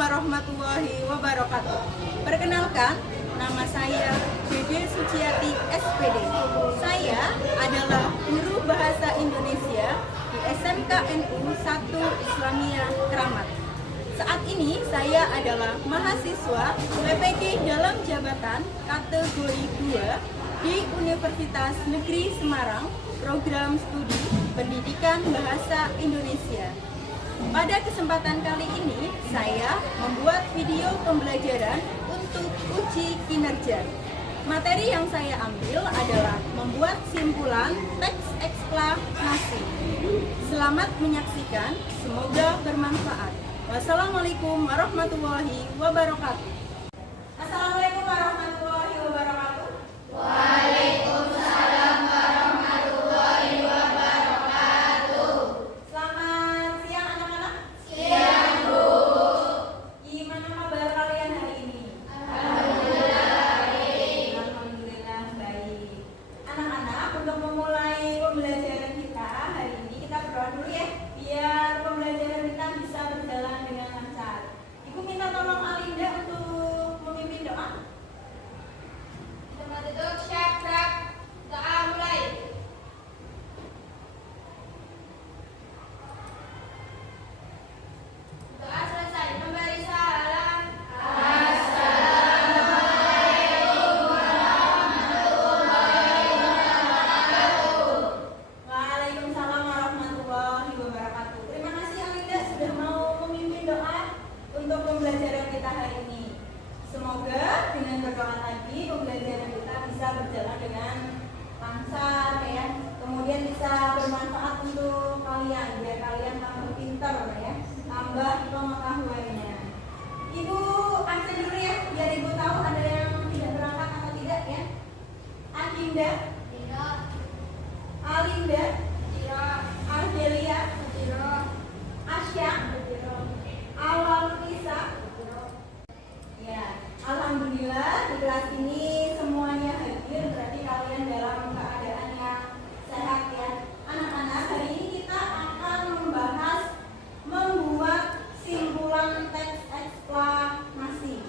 warahmatullahi wabarakatuh. Perkenalkan, nama saya Dede Suciati SPD. Saya adalah guru bahasa Indonesia di SMK NU 1 Islamiyah Kramat. Saat ini saya adalah mahasiswa PPG dalam jabatan kategori 2 di Universitas Negeri Semarang, program studi Pendidikan Bahasa Indonesia. Pada kesempatan kali ini, saya membuat video pembelajaran untuk uji kinerja. Materi yang saya ambil adalah membuat simpulan teks eksklamasi. Selamat menyaksikan, semoga bermanfaat. Wassalamualaikum warahmatullahi wabarakatuh. Assalamualaikum warahmatullahi wabarakatuh. Waalaikumsalam warahmatullahi wabarakatuh. Selamat siang anak-anak. Siang, Bu. Gimana kabar kalian hari ini? Alhamdulillah baik. Alhamdulillah baik. Anak-anak, untuk memulai pembelajaran kita hari ini, kita berdoa dulu ya, biar pembelajaran kita bisa berjalan dengan lancar. Ibu minta tolong Alinda untuk memimpin doa. Tempat duduk siap, gerak. Doa mulai. Doa selesai. Memberi salam. Assalamualaikum warahmatullahi wabarakatuh. Waalaikumsalam warahmatullahi wabarakatuh. Terima kasih Alinda sudah mau memimpin doa untuk pembelajaran kita hari ini. Semoga dengan berdoa tadi pembelajaran kita bisa berjalan dengan lancar ya. Kemudian bisa bermanfaat untuk kalian, biar kalian tambah pintar ya, tambah pengetahuannya. Ibu absen dulu ya, biar ibu tahu ada yang tidak berangkat atau tidak ya. Adinda, Tidak. Alinda, Tidak. Ardelia, Tidak. Asya, Awal Nisa. Ya, alhamdulillah di kelas ini semuanya hadir, berarti kalian dalam keadaan yang sehat ya. Anak-anak, hari ini kita akan membahas membuat simpulan teks eksklamasi.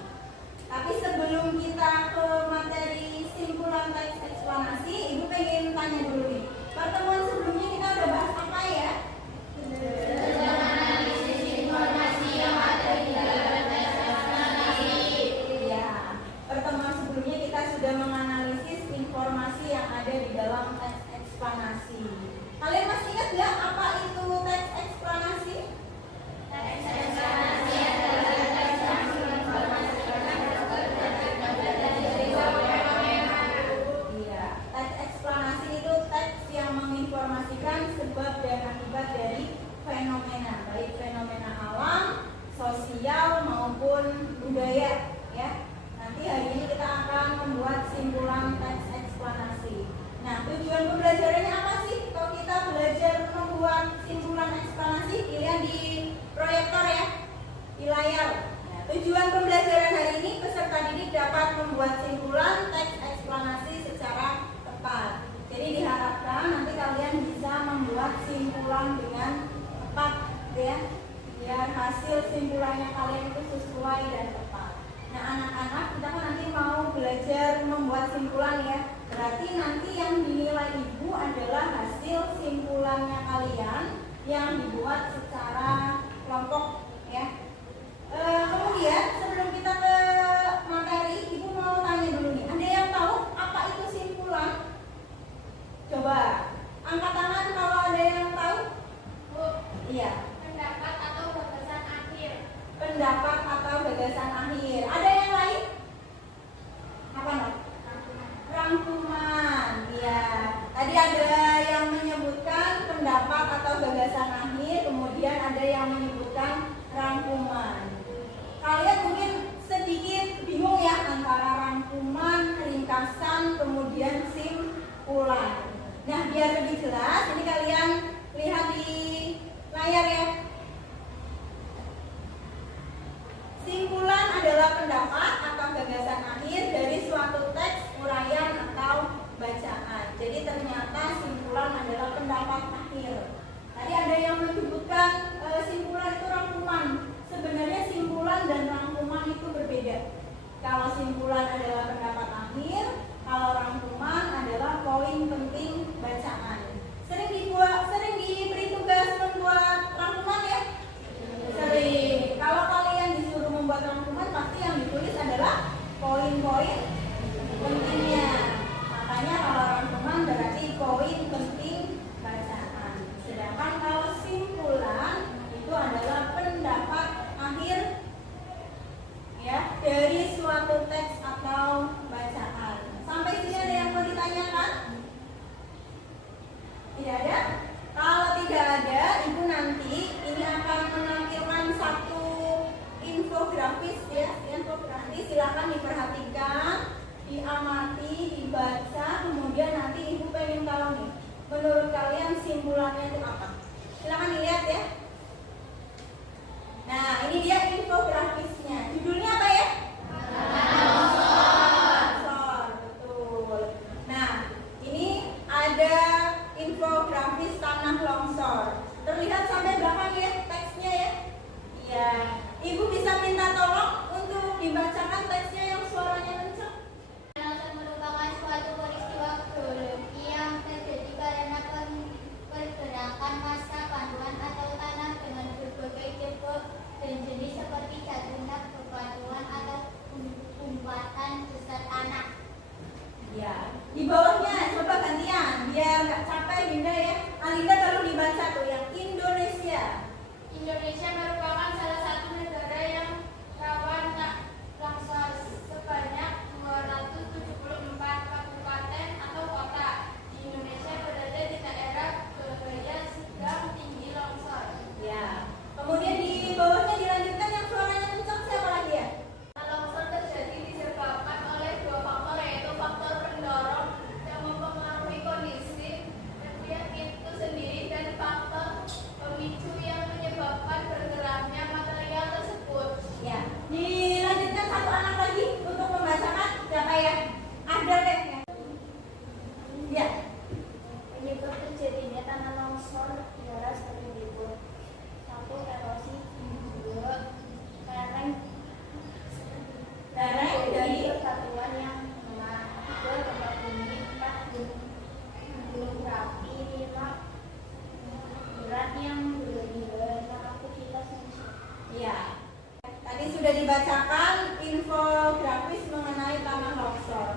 Tapi sebelum kita ke materi simpulan teks eksklamasi, Ibu pengen tanya dulu nih. Pertemuan sebelumnya kita udah bahas apa ya? Analisis informasi yang ada di dalam teks eksplanasi. Ya, pertemuan sebelumnya kita sudah menganalisis informasi yang ada di dalam teks eksplanasi. Kalian masih ingat nggak apa itu teks eksplanasi? Teks eksplanasi adalah teks yang menginformasikan sebab dan akibat dari sebuah fenomena. Iya, teks eksplanasi itu teks yang menginformasikan sebab dan akibat dari fenomena, baik fenomena alam, sosial maupun budaya. Ya, nanti hari ini kita akan membuat simpulan teks eksplanasi. Nah, tujuan pembelajarannya apa sih? Kalau kita belajar membuat simpulan eksplanasi, dilihat di proyektor ya, di layar. Nah, tujuan pembelajaran hari ini peserta didik dapat membuat simpulan teks eksplanasi secara tepat. Jadi diharapkan nanti kalian bisa membuat simpulan dengan tepat, ya, biar hasil simpulannya kalian itu sesuai dan tepat. Nah, anak-anak, kita kan nanti mau belajar membuat simpulan ya. Berarti nanti yang dinilai ibu adalah hasil simpulannya kalian yang dibuat secara kelompok ya. Kemudian sebelum kita ke materi, ibu mau tanya dulu nih. Ada yang tahu apa itu simpulan? Coba angkat tangan kalau ada yang tahu. Bu, Iya. pendapat atau gagasan akhir. Pendapat atau gagasan akhir. Ada yang lain? Apa no? Rangkuman. Ya. Tadi ada yang menyebutkan pendapat atau gagasan akhir, kemudian ada yang menyebutkan rangkuman. Kalian mungkin sedikit bingung ya antara rangkuman, ringkasan, kemudian simpulan. Nah, biar lebih jelas, ini kalian lihat di layar ya. Simpulan adalah pendapat atau gagasan akhir dari suatu teks, uraian atau bacaan. Jadi ternyata simpulan adalah pendapat akhir. Tadi ada yang menyebutkan simpulan itu rangkuman. Sebenarnya simpulan dan terlihat sampai belakang ya teksnya ya. Iya. Ibu bisa minta tolong untuk dibacakan teksnya yang suaranya kencang. Longsor merupakan suatu peristiwa geologi yang terjadi karena pergerakan massa bantuan atau tanah dengan berbagai tipe dan jenis seperti jatuhnya bebatuan atau umpatan besar tanah. Ya, di bawahnya coba gantian biar nggak capek Dinda ya. Alinda kalau dibaca tuh yang Indonesia. Indonesia merupakan salah satu negara yang rawan longsor sebanyak 274 kabupaten atau kota di Indonesia berada di daerah berbahaya sedang tinggi longsor. Ya. Kemudian di bawahnya dilanjutkan yang suaranya kencang siapa lagi ya? Longsor terjadi disebabkan oleh dua faktor, yaitu faktor pendorong yang mempengaruhi kondisi relief itu sendiri dan faktor pemicu yang menyebabkan bergeraknya material tersebut. Ya. Dilanjutkan satu anak lagi untuk membacakan siapa ya? Ada deh. Ya. Penyebab terjadinya tanah longsor adalah sebagai berikut: 1. Erosi, 2. Lereng dari batuan yang lemah, 3. Gempa bumi, 4. Gunung berapi, 5. Berat yang berlebihan, 6. Aktivitas manusia. Ya. Tadi sudah dibacakan infografis mengenai tanah longsor.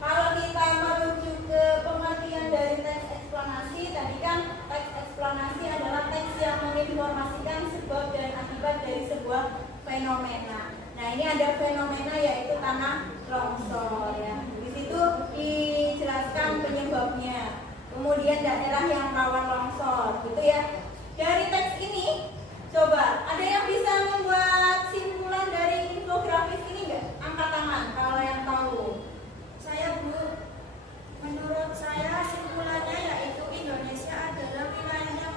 Kalau kita merujuk ke pengertian dari teks eksplanasi, tadi kan teks eksplanasi adalah teks yang menginformasikan sebab dan akibat dari sebuah fenomena. Nah, ini ada fenomena yaitu tanah longsor ya. Di situ dijelaskan penyebabnya. Kemudian daerah yang rawan longsor, gitu ya. Dari teks ini, coba ada yang bisa membuat simpulan dari infografis ini nggak? Angkat tangan kalau yang tahu. Saya Bu, menurut saya simpulannya yaitu Indonesia adalah wilayah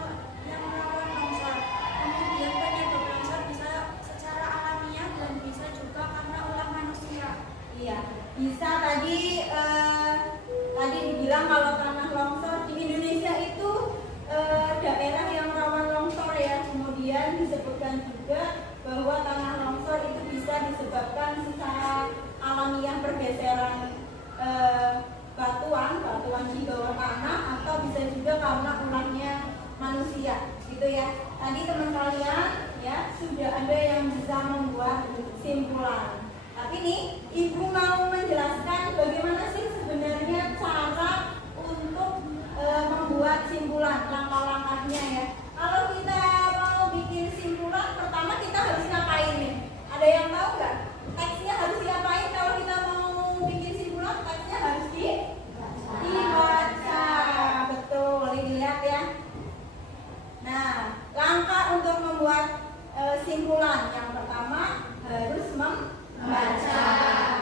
yang rawan longsor. Kemudian penyebab longsor bisa secara alamiah dan bisa juga karena ulah manusia. Iya, bisa tadi dibilang kalau tanah longsor di Indonesia itu daerah yang rawan longsor ya. Kemudian disebutkan juga bahwa tanah longsor itu bisa disebabkan secara alamiah pergeseran batuan di bawah tanah atau bisa juga karena ulahnya manusia gitu ya. Tadi teman kalian ya sudah ada yang bisa membuat simpulan. Tapi nih Ibu mau menjelaskan bagaimana sih sebenarnya cara untuk membuat simpulan, langkah-langkahnya ya. Kalau kita mau bikin simpulan, pertama kita harus ngapain nih? Ada yang tahu nggak? Teksnya harus diapain kalau kita mau bikin simpulan? Teksnya harus dibaca. Betul, dilihat ya. Nah, langkah untuk membuat simpulan yang pertama harus membaca.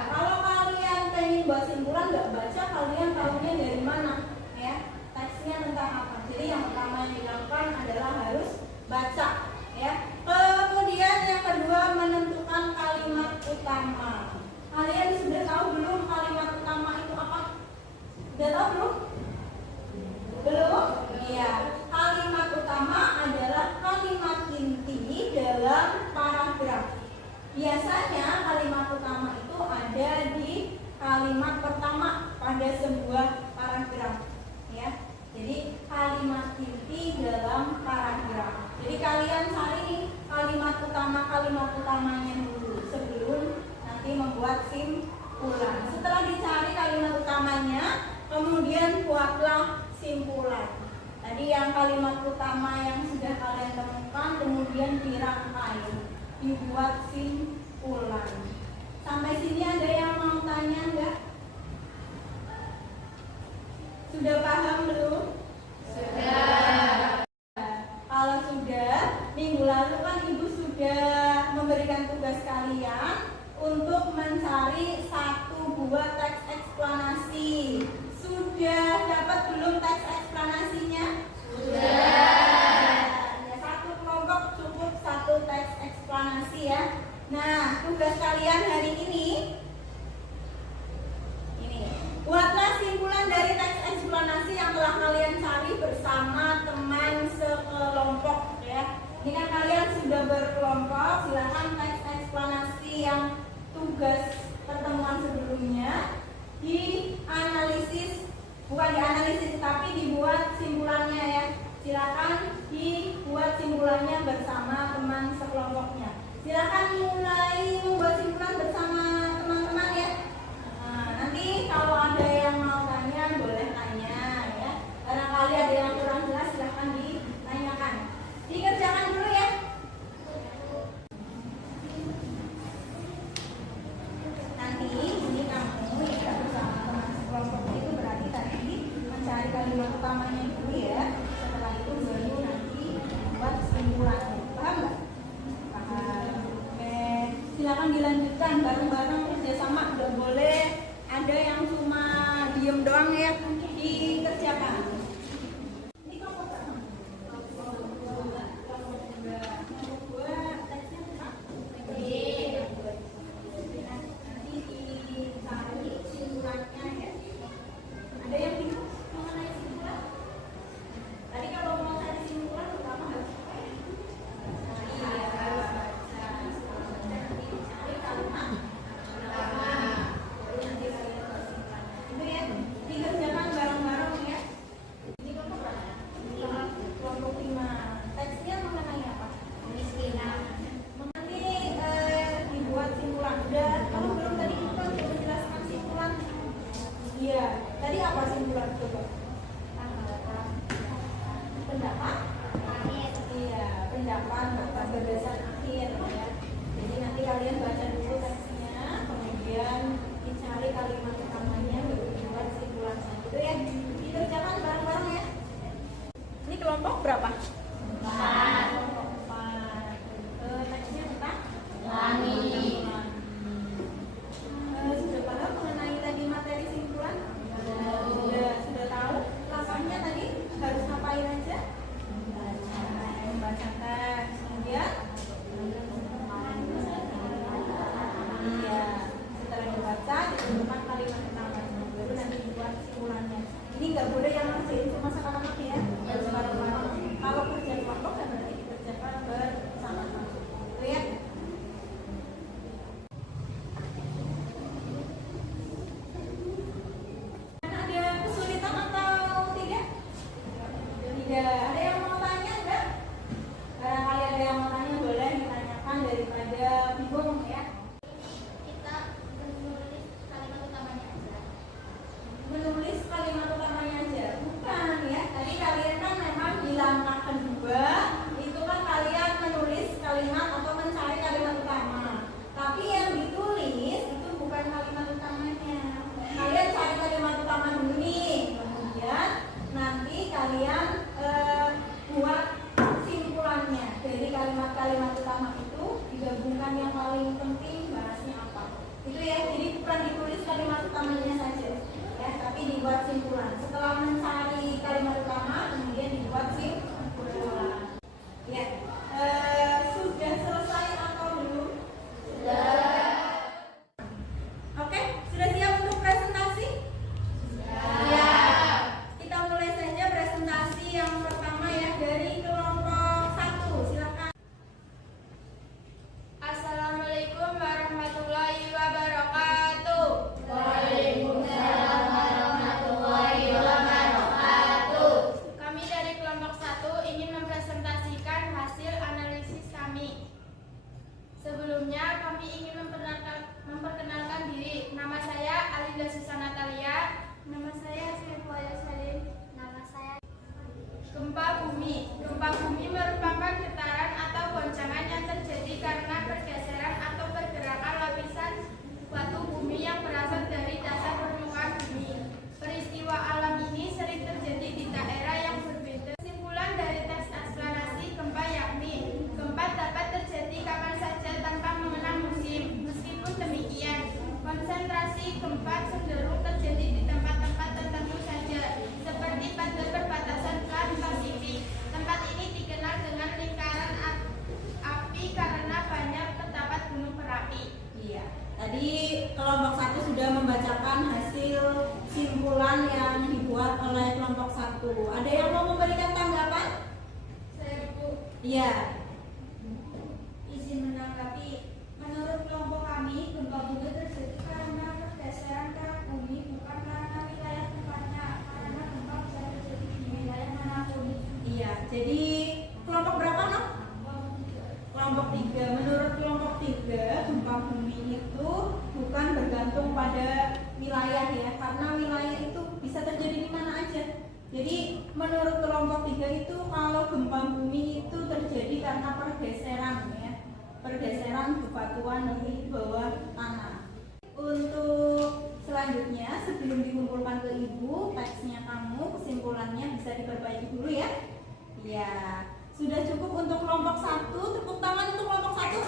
Kalau kalian pengen buat simpulan nggak baca, kalian tahunya dari mana? Ya, teksnya tentang apa? Jadi yang pertama yang dilakukan adalah harus baca. Ya. Kemudian yang kedua menentukan kalimat utama. Kalian sudah tahu belum kalimat utama itu apa? Sudah tahu belum? Belum? Iya. Kalimat utama adalah kalimat inti dalam paragraf. Biasanya kalimat utama itu ada di kalimat pertama pada sebuah paragraf. Ya. Jadi kalimat inti dalam paragraf. Jadi kalian cari nih kalimat utamanya dulu sebelum nanti membuat simpulan. Setelah dicari kalimat utamanya, kemudian buatlah simpulan. Tadi yang kalimat utama yang sudah kalian temukan, kemudian dirangkai, dibuat simpulan. Sampai sini ada yang mau tanya enggak? Sudah paham belum? Sudah. Kalau sudah, minggu lalu kan Ibu sudah memberikan tugas kalian untuk mencari satu buah teks eksplanasi. Sudah dapat belum teks eksplanasinya? Sudah. Ya, satu kelompok cukup satu teks eksplanasi ya. Nah, tugas kalian hari ini buatlah simpulan dari teks eksplanasi yang telah kalian cari bersama teman sekelompok. silakan dilanjutkan bareng-bareng kerjasama, nggak boleh ada yang cuma diem doang ya, dikerjakan. Ini kelompok berapa? Kelompok 2, teksnya tentang nanti ditarik simpulannya ya. Ada yang bingung mengenai simpulan? Tadi kalau mau cari simpulan pertama harus apa ya? Iya, harus baca. Nanti cari kalimat pertama, baru nanti kalian buat simpulannya. Itu ya, dikerjakan bareng-bareng ya. Ini kelompok berapa? Kelompok 5. Teksnya mengenai apa? Kemiskinan. Nanti dibuat simpulan. Udah, kamu belum tadi kita sudah menjelaskan simpulan. Iya, tadi apa simpulan coba? Pendapat? Iya, pendapat batas gagasan akhir ya. Jadi nanti kalian baca dulu teksnya, kemudian dicari kalimat utamanya, baru dibuat simpulannya. Itu ya, dikerjakan bareng-bareng ya. Ini kelompok berapa? 4. Kelompok 4. Teksnya tentang langit. Sudah paham mengenai tadi materi simpulan? Sudah tahu langkahnya tadi harus ngapain aja? Membaca teks, kemudian iya, setelah dibaca ditentukan kalimat utamanya, baru nanti dibuat simpulannya. Ini nggak boleh yang ngerjain cuma sekarang ya, harus bareng-bareng. Kalau kerja kelompok kan berarti dikerjakan bersama-sama. Lihat. Ada kesulitan atau tidak? Tidak. Ada yang mau tanya enggak? Barangkali ada yang mau tanya, boleh ditanyakan daripada bingung ya. Kita menulis kalimat utamanya aja. Menulis kalimat utamanya aja, bukan ya. Tadi kalian kan memang di langkah kedua itu kan kalian menulis kalimat atau mencari kalimat utama. Tapi yang ditulis itu bukan kalimat utamanya. Kalian cari kalimat utama dulu nih, kemudian nanti kalian buat simpulannya dari kalimat-kalimat utama itu, digabungkan yang paling penting bahasnya apa. Itu ya, jadi bukan ditulis kalimat utamanya saja ya, tapi dibuat simpulan. Setelah mencari kalimat utama, kemudian dibuat simpulan. Ya, sudah selesai atau belum? Sudah. Oke, sudah siap untuk presentasi? Ya. Kita mulai saja presentasi yang pertama ya, dari kelompok 1. Silakan. Assalamualaikum warahmatullahi wabarakatuh. Waalaikumsalam warahmatullahi wabarakatuh. Kami dari kelompok 1 ingin mempresentasikan hasil analisis kami. Sebelumnya kami ingin memperkenalkan diri. Nama saya Alinda Susana Talia. Nama saya Sylvia Salim. Nama saya Gempa bumi. Gempa bumi merupakan getaran atau goncangan yang terjadi karena pergeseran atau pergerakan lapisan batu bumi yang berasal dari dasar permukaan bumi. Peristiwa alam ini sering terjadi di daerah yang berbeda. Kesimpulan dari teks eksplanasi gempa yakni gempa dapat terjadi kapan saja tanpa mengenal musim. Meskipun demikian, konsentrasi gempa cenderung terjadi di tempat-tempat tertentu saja, seperti pada perbatasan Plat Pasifik. Tempat ini dikenal dengan lingkaran api karena banyak terdapat gunung berapi. Iya, tadi kelompok 1 sudah membacakan hasil simpulan yang dibuat oleh kelompok 1. Ada yang mau memberikan tanggapan? Saya Bu. Iya. Izin menanggapi. Menurut kelompok kami, gempa bumi terjadi karena pergeseran kerak bumi, bukan karena wilayah tempatnya. Karena gempa bisa terjadi di wilayah manapun. Iya, jadi kelompok berapa, Nok? Kelompok 3. Menurut kelompok 3, gempa bumi itu bukan bergantung pada wilayah ya, karena wilayah itu bisa terjadi di mana aja. Jadi menurut kelompok 3 itu kalau gempa bumi itu terjadi karena pergeseran ya, pergeseran bebatuan di bawah tanah. Untuk selanjutnya, sebelum dikumpulkan ke ibu, teksnya kamu, kesimpulannya bisa diperbaiki dulu ya. Ya, sudah cukup untuk kelompok 1. Tepuk tangan untuk kelompok 1.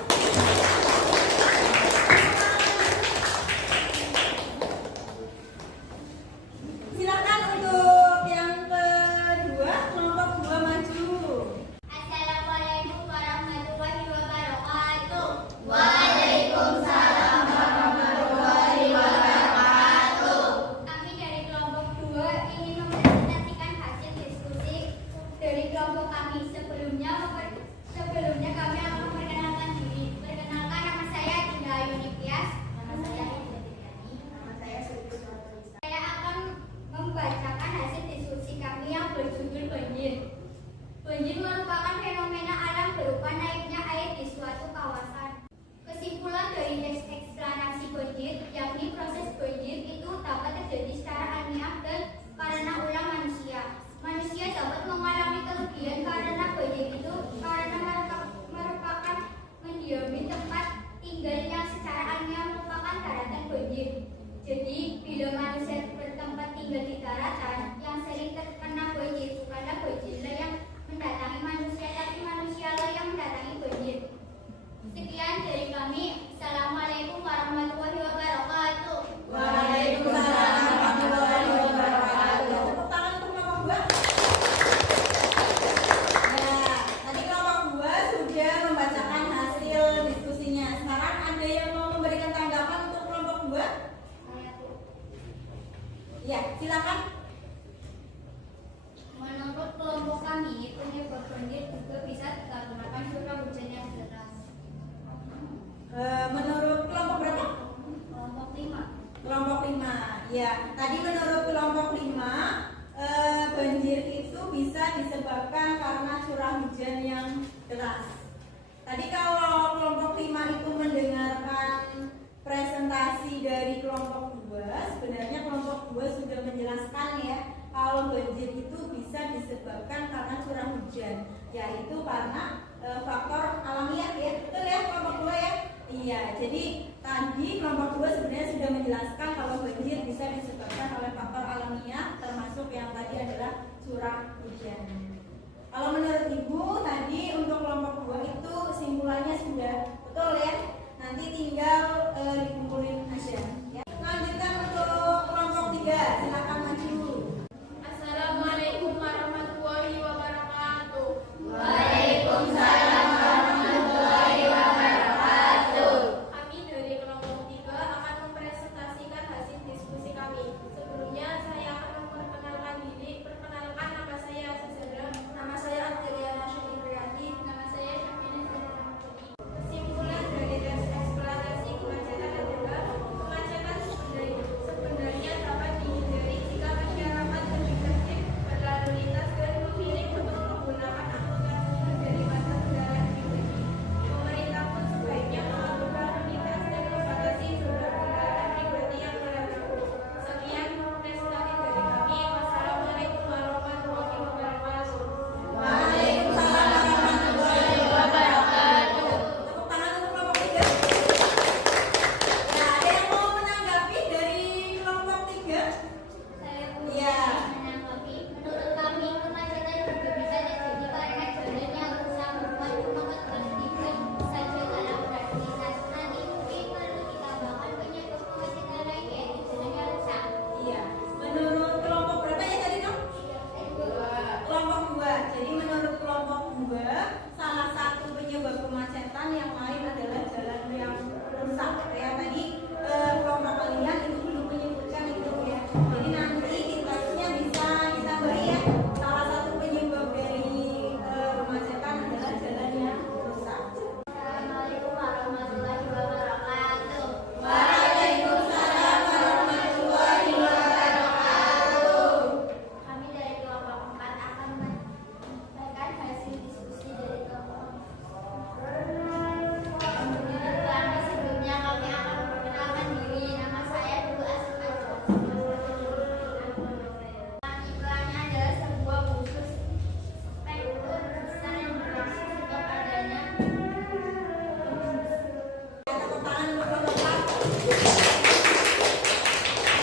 tadi menurut kelompok 5 banjir itu bisa disebabkan karena curah hujan yang deras. Tadi kalau kelompok 5 itu mendengarkan presentasi dari kelompok 2, sebenarnya kelompok 2 sudah menjelaskan ya kalau banjir itu bisa disebabkan karena curah hujan, yaitu karena faktor alamiah ya. Betul ya kelompok 2 ya? Iya, jadi tadi kelompok 2 sebenarnya sudah menjelaskan kalau banjir bisa disebabkan oleh faktor alamiah, termasuk yang tadi adalah curah hujan. Kalau menurut Ibu tadi untuk kelompok 2 itu simpulannya sudah betul ya? Nanti tinggal dikumpulin aja ya. Lanjutkan untuk kelompok 3, silakan maju. Assalamualaikum warahmatullahi wabarakatuh. Waalaikumsalam warahmatullahi wabarakatuh. Kami dari kelompok 3 akan mempresentasikan hasil diskusi kami. Sebelumnya saya akan memperkenalkan diri. Perkenalkan, nama saya Sazara. Nama saya Artelia Syarifriyati. Nama saya Syafina Zahra. Kesimpulan dari tes eksplorasi kemacetan adalah kemacetan sebenarnya dapat dihindari jika masyarakat lebih tertib berlalu lintas dan memilih untuk menggunakan angkutan umum daripada kendaraan pribadi. Pemerintah pun sebaiknya mengatur lalu lintas dan membatasi jumlah kendaraan pribadi yang berlalu. Sekian presentasi dari kami. Wassalamualaikum warahmatullahi wabarakatuh. Waalaikumsalam warahmatullahi wabarakatuh. Tepuk tangan untuk kelompok 3. Ya, ada yang mau menanggapi dari kelompok 3? Saya Iya. menanggapi. Menurut kami, kemacetan juga bisa terjadi karena jalan yang rusak, membuat membuat berhenti saja dalam beraktivitas. Nanti mungkin perlu ditambahkan penyebab kemacetan lain yaitu jalan yang rusak. Iya. Menurut kelompok berapa ya tadi dong? Kelompok 2. Jadi menurut kelompok 2, salah satu penyebab kemacetan yang lain adalah jalan yang rusak. Ya tadi kelompok kalian itu belum menyebutkan itu ya. Jadi nanti intinya bisa ditambahi ya. Salah satu penyebab dari kemacetan adalah jalan yang rusak. Assalamualaikum warahmatullahi wabarakatuh. Waalaikumsalam warahmatullahi wabarakatuh. Kami dari kelompok 4 akan menyampaikan hasil diskusi dari kelompok. Menurut kami sebelumnya kami akan memperkenalkan diri. Nama saya Dulu Asma. Iklannya adalah sebuah khusus spektur besar yang berlangsung setiap adanya. Tepuk tangan untuk kelompok 4.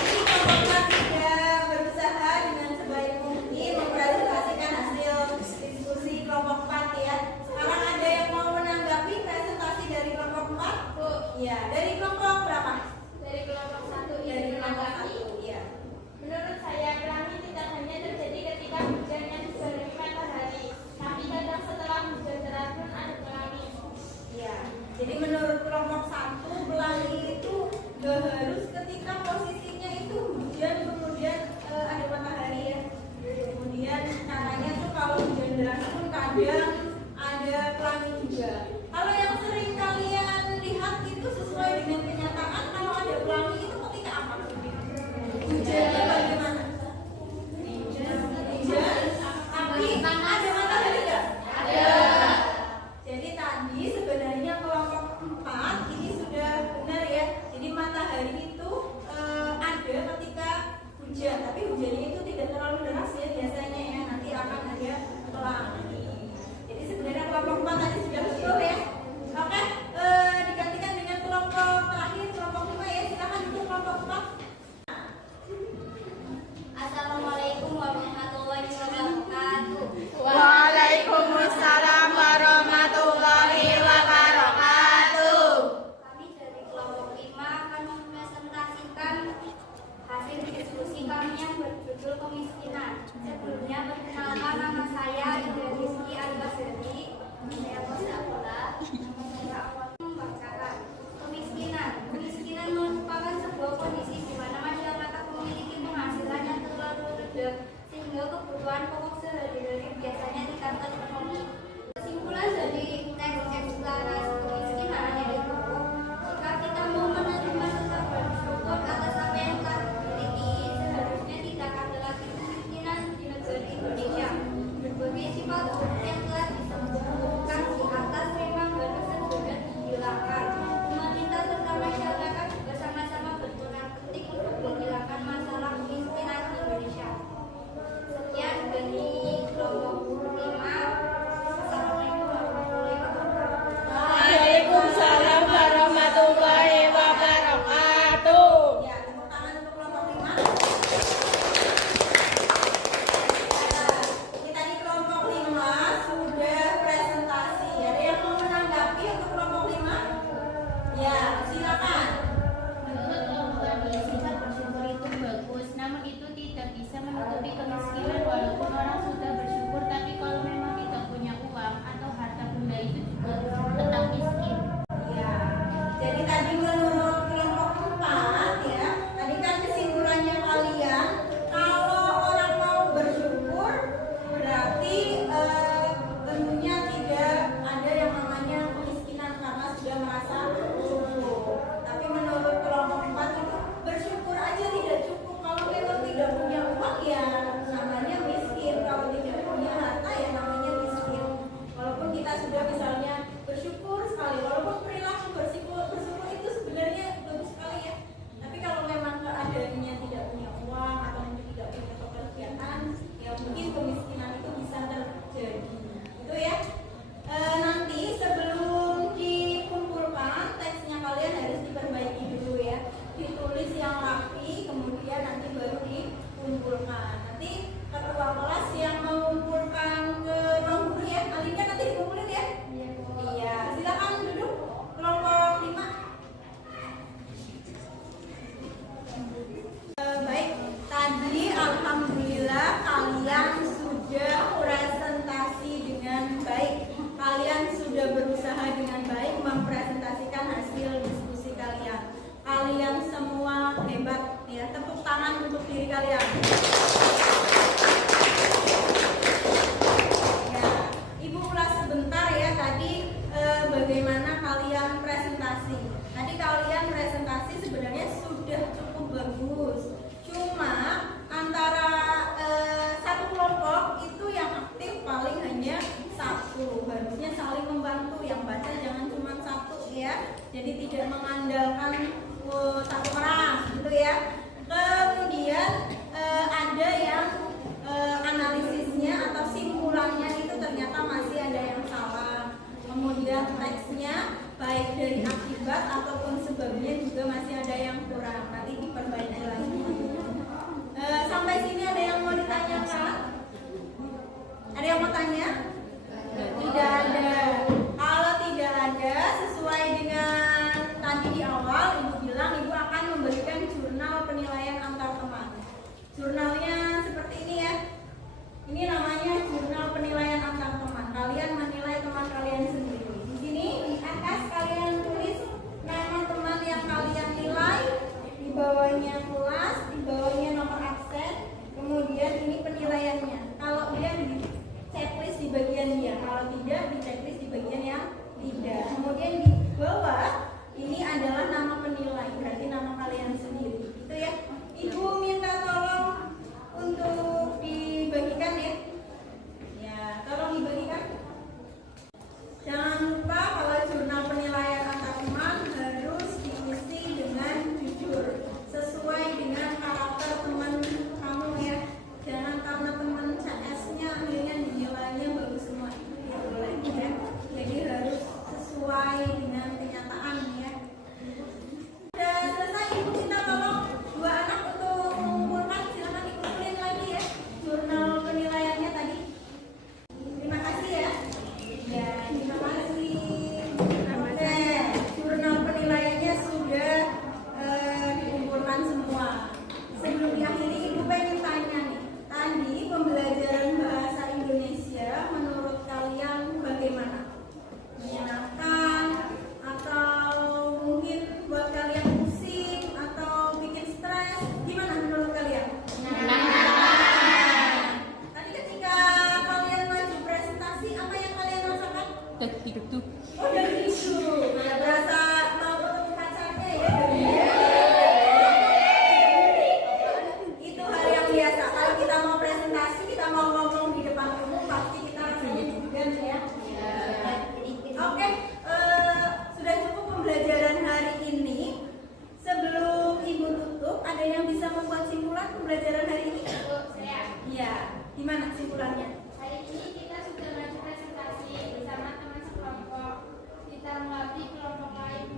Jadi kelompok 4 sudah berusaha dengan sebaik mungkin mempresentasikan hasil diskusi kelompok 4 ya. Sekarang ada yang mau menanggapi presentasi dari kelompok 4? Bu, Iya, dari kelompok berapa? dari kelompok 1 Dari ini kelompok menanggapi. 1. Iya. Menurut saya, pelangi tidak hanya terjadi ketika hujan yang dibarengi matahari, tapi kadang setelah hujan deras pun ada pelangi. Iya. Jadi menurut kelompok 1, pelangi itu gak harus ketika posisinya itu hujan kemudian ada matahari ya. Kemudian caranya tuh kalau hujan deras pun kadang ada pelangi juga. Kalau yang sering kalian lihat itu sesuai dengan kenyataan, kalau ada pelangi itu ketika apa? Hujannya bagaimana? Hujan, tapi ada matahari nggak? Ada. Jadi tadi sebenarnya kelompok 4 ini sudah benar ya. Jadi matahari itu ada ketika hujan, tapi hujannya itu tidak terlalu deras ya biasanya ya. Nanti akan ada pelangi. Jadi Iya, Bu. Iya, silakan duduk kelompok 5. Baik, tadi alhamdulillah kalian sudah presentasi dengan baik. Kalian sudah berusaha dengan baik mempresentasikan hasil diskusi kalian. Kalian semua hebat ya. Tepuk tangan untuk diri kalian. Ya, Ibu ulas sebentar ya tadi bagaimana kalian presentasi. Tadi kalian presentasi sebenarnya sudah cukup bagus. Cuma antara satu kelompok itu yang aktif paling hanya satu. Harusnya saling membantu. Yang baca jangan cuma satu ya. Jadi tidak mengandalkan satu orang gitu ya. Kemudian ada yang analisisnya atau simpulannya itu ternyata masih ada yang salah. Kemudian teksnya baik dari akibat ataupun sebabnya juga masih ada yang kurang. Nanti diperbaiki lagi. Sampai sini ada yang mau ditanyakan? Ada yang mau tanya? Tidak ada. Kalau tidak ada, sesuai dengan tadi di awal Ibu bilang Ibu akan memberikan jurnal penilaian antar teman. Jurnalnya seperti ini ya. Ini namanya jurnal penilaian antar teman. Kalian menilai teman kalian sendiri. Di sini di atas kalian tulis nama teman yang kalian nilai, di bawahnya kelas, di bawahnya nomor absen, kemudian ini penilaiannya. Kalau dia di checklist di bagian dia, kalau tidak di checklist di bagian yang tidak. Kemudian di bawah ini adalah nama penilai, berarti nama kalian sendiri. Itu ya. Ibu minta tolong untuk dibagikan ya. Ya, tolong dibagikan. Jangan lupa kalau jurnal penilaian antar teman harus diisi dengan jujur, sesuai dengan karakter teman kamu ya. Jangan karena teman CS-nya akhirnya nilainya bagus semua, itu tidak boleh ya. Jadi harus sesuai dengan kenyataan ya. Sudah selesai, Ibu minta tolong dua anak untuk mengumpulkan. Silakan dikumpulin lagi ya jurnal penilaiannya tadi. Terima kasih ya. Ya, terima kasih. Oke, jurnal penilaiannya sudah dikumpulkan semua. Sebelum diakhiri, Ibu pengen tanya nih. Tadi pembelajaran bahasa Indonesia menurut kalian bagaimana? Menyenangkan atau mungkin buat kalian pusing atau bikin stres? Gimana menurut kalian? Tadi ketika kalian maju presentasi, apa yang kalian rasakan? Deg-deg. Oh, dari itu. Nah, berasa mau ketemu pacarnya ya. Itu hal yang biasa. Kalau kita mau presentasi, kita mau ngomong di depan umum, pasti kita rasanya deg-degan ya. Oke, sudah cukup pembelajaran hari ini. Sebelum Ibu tutup, ada yang bisa membuat simpulan pembelajaran hari ini? Saya. Iya, gimana simpulannya? Hari ini kita sudah maju presentasi bersama teman sekelompok. Kita mengabdi kelompok lain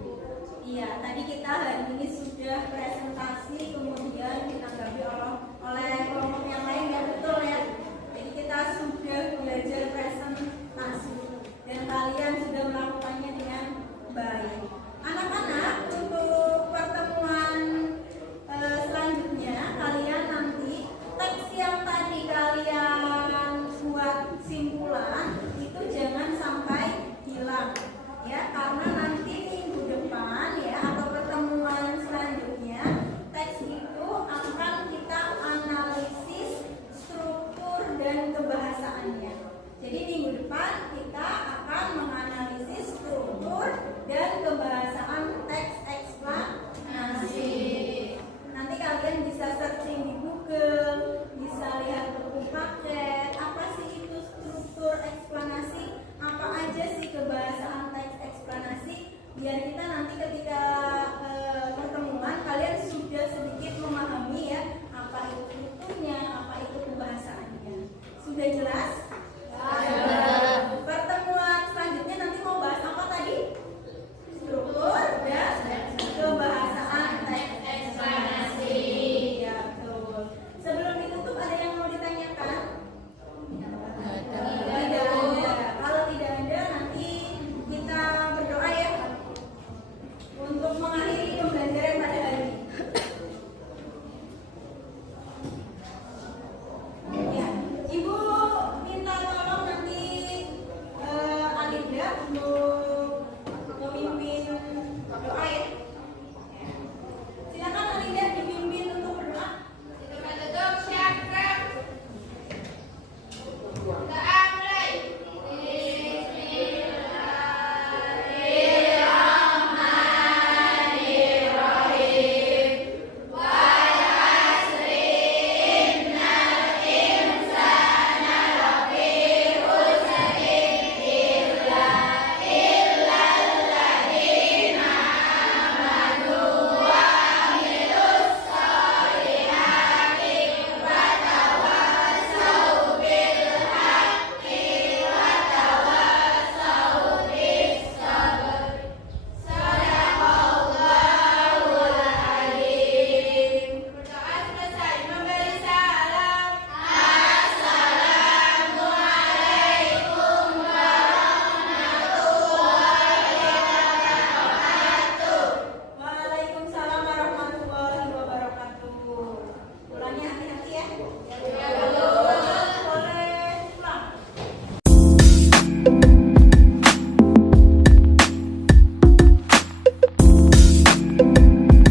lanjut.